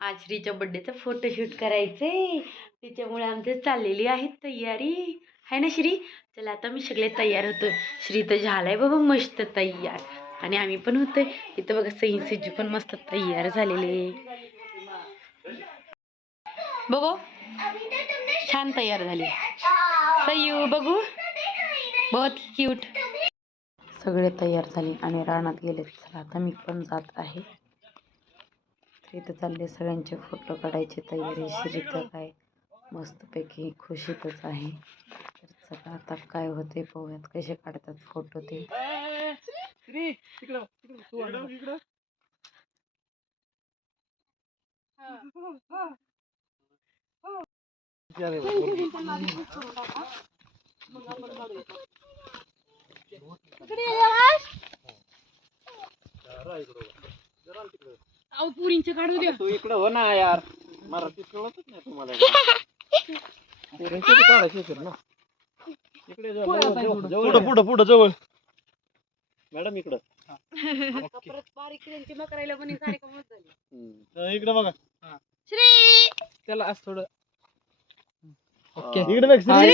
आश्रीच्या बड्डेचं फोटोशूट करायचे त्याच्यामुळे आमचे चाललेली आहे तयारी. आहे ना श्री? चला आता मी सगळे तयार होतो. श्री तर झालाय बाबा मस्त तयार. आणि आम्ही पण होतोय. इथं बघा सई सिजू पण मस्त तयार झालेले बघू. छान तयार झाले. सयू बघू. बहुत क्यूट सगळे तयार झाले आणि रानात गेले चला आता मी पण जात आहे. इथं चालले सगळ्यांचे फोटो काढायची तयारी. श्री तर काय मस्तपैकी खुशीतच आहे. तर चला आता काय होते पाहूयात. कसे काढतात फोटो ते? तू इकडे हो ना यार. मराठी कळतच नाही तुम्हाला. पोरांची तर काढायची असेल ना. इकडे जा, जवळ, जवळ, जवळ. पुढं. पुढं पुढं जवळ. मॅडम इकडं. अं, इकडे बघा. त्याला असं थोडं. ओके. इकडे बघ हा, श्री.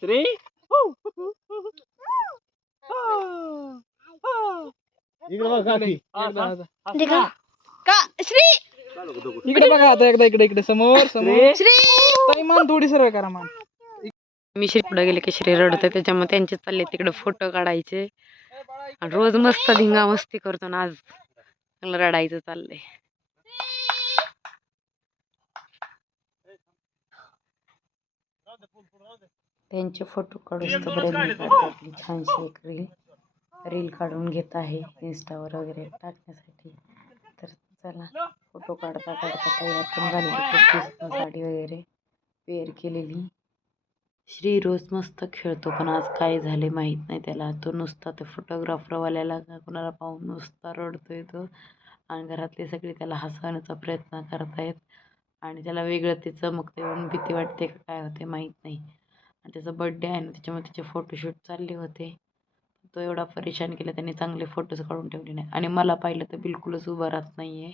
श्री! इकडे बघ काकी. हा, हा. आता. का? दगड? इकडे बघा आता एकदा इकडे इकडे समोर समोर. श्री! ताई मान थोडी सर्व करा मान. मी श्री पुढे गेले की श्री रडतं त्याच्यामुळे त्यांचे चालले तिकडे फोटो काढायचे. आणि रोज मस्त धिंगा मस्ती करतो ना आज. चांगलं रडायचं चाललंय. त्यांचे फोटो काढून आपली छानशी एक रील. रील काढून घेत आहे. इंस्टावर वगैरे टाकण्यासाठी. चला फोटो काढता काढता तयार पण दिसतं साडी वगैरे वेअर केलेली. श्री रोज मस्त खेळतो पण आज काय झाले माहीत नाही त्याला. तो नुसता ते फोटोग्राफरवाल्याला का कोणाला पाहून नुसता रडतोय तो. आणि घरातले सगळे त्याला हसवण्याचा प्रयत्न करतायत. आणि त्याला वेगळं ते चमकते म्हणून भीती वाटते का काय होते माहीत नाही. आणि त्याचा बड्डे आहे ना त्याच्यामुळे त्याचे फोटोशूट चालले होते. तो एवढा परेशान केला त्याने चांगले फोटोज काढून ठेवले नाही. आणि मला पाहिलं तर बिलकुलच उभं राहत नाही आहे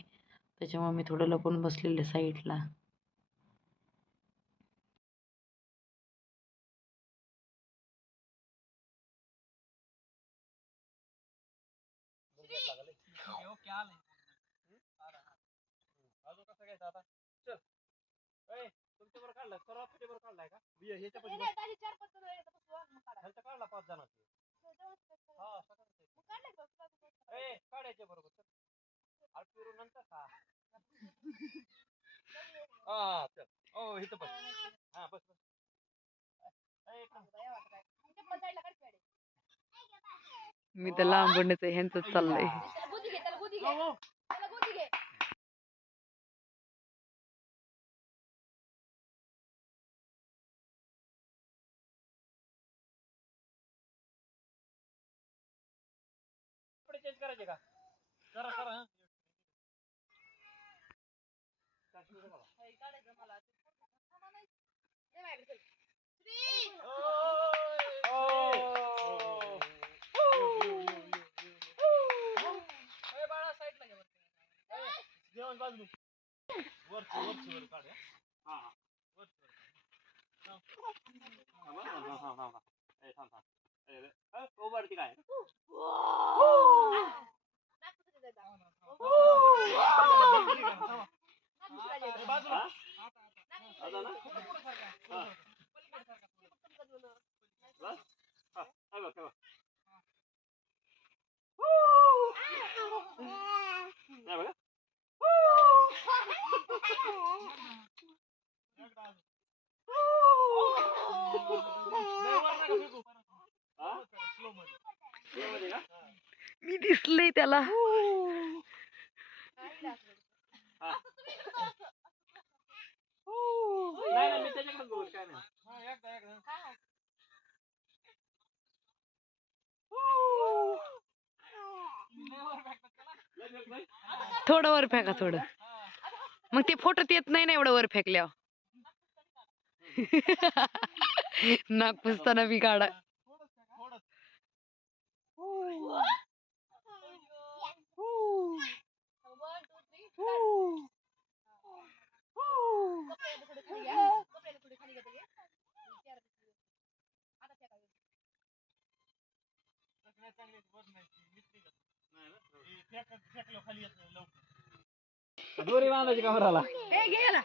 त्याच्यामुळे मी थोडं लपून बसलेले साईडला काढलाय? का बिया ह्याच्या पाशी बस. ह्यांचा काढला पाच जणांचा हा सगळ्यांचा बरोबर फिरून नंतर खा. हा चल. ओ इथं बस. हा बस बस. मी तर आहे ह्यांचं चाललंय. हो, हो. चेंज करायचे का? जेवण बाजू वरची वरची वर काढ हा, हा. वरती, वरती. हा, बरं, हा, हा, हा, हा. ए, थांब, थांब. ए, ए, ए, उभारती काय मी दिसलंय त्याला थोडं वर फेका थोडं. मग ते फोटो येत नाही ना एवढं वर फेकल्यावर. नाक पुसताना मी काढा. दोरी बांधायची कमराला. ए घे याला.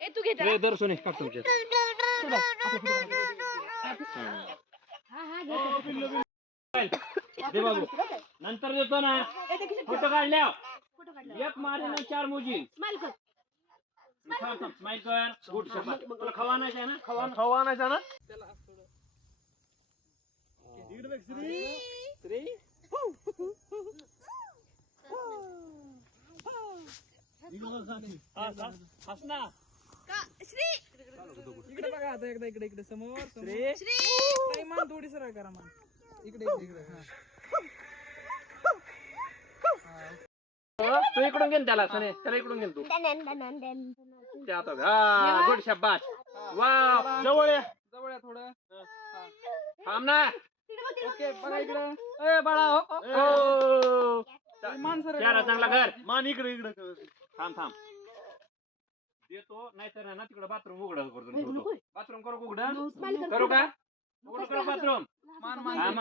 ए तू घे त्याला. दर्शन आहे का तुमच्या हा हा घे. दे बाबू नंतर देतो ना. ए, ते खिशात फोटो काढल्या. फोटो काढला. एक मारे ना चार मोजी. स्माइल कर. थांब थांब स्माईल कर. गुड शपथ तुला खवा आणायचा आहे ना? खवा आण. खवा आणायचा ना? श्री इकडे बघा आता एकदा इकडे इकडे समोर समोर श्री मान थोडी सरळ करा मान इकडे इकडे इकडे हा. तू इकडून गेल त्याला सने त्याला इकडून गेल तू ते आता हा गुड शब्बास वा जवळ ये जवळ या थोडं थांब ना ओके बघा इकडे ए बाळा चारा करा. चांगला घर मान इकडे इकडे. थांब थांब. देतो नाहीतर ना तिकडे बाथरूम उघड करतो बाथरूम करू उघड कर करू का? उघड करू बाथरूम? मान मान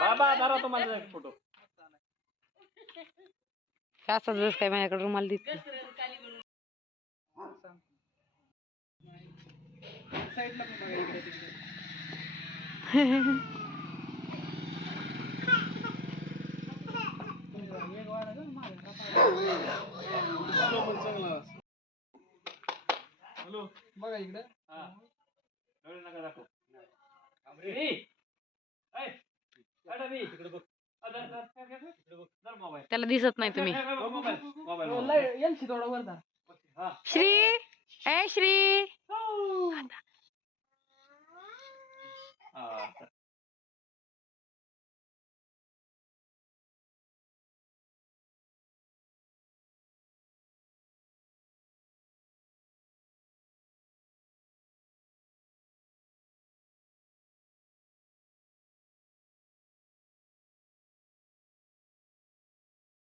बाबा धरा तुम्हाला फोटो. असं जस काय माझ्याकडे रुमाल देत बघा इकडे तिकडे. हॅलो बघा इकडे हा डोळे नका दाखव. इकडे बघ. त्याला दिसत नाही तुम्ही. श्री ए श्री. हो.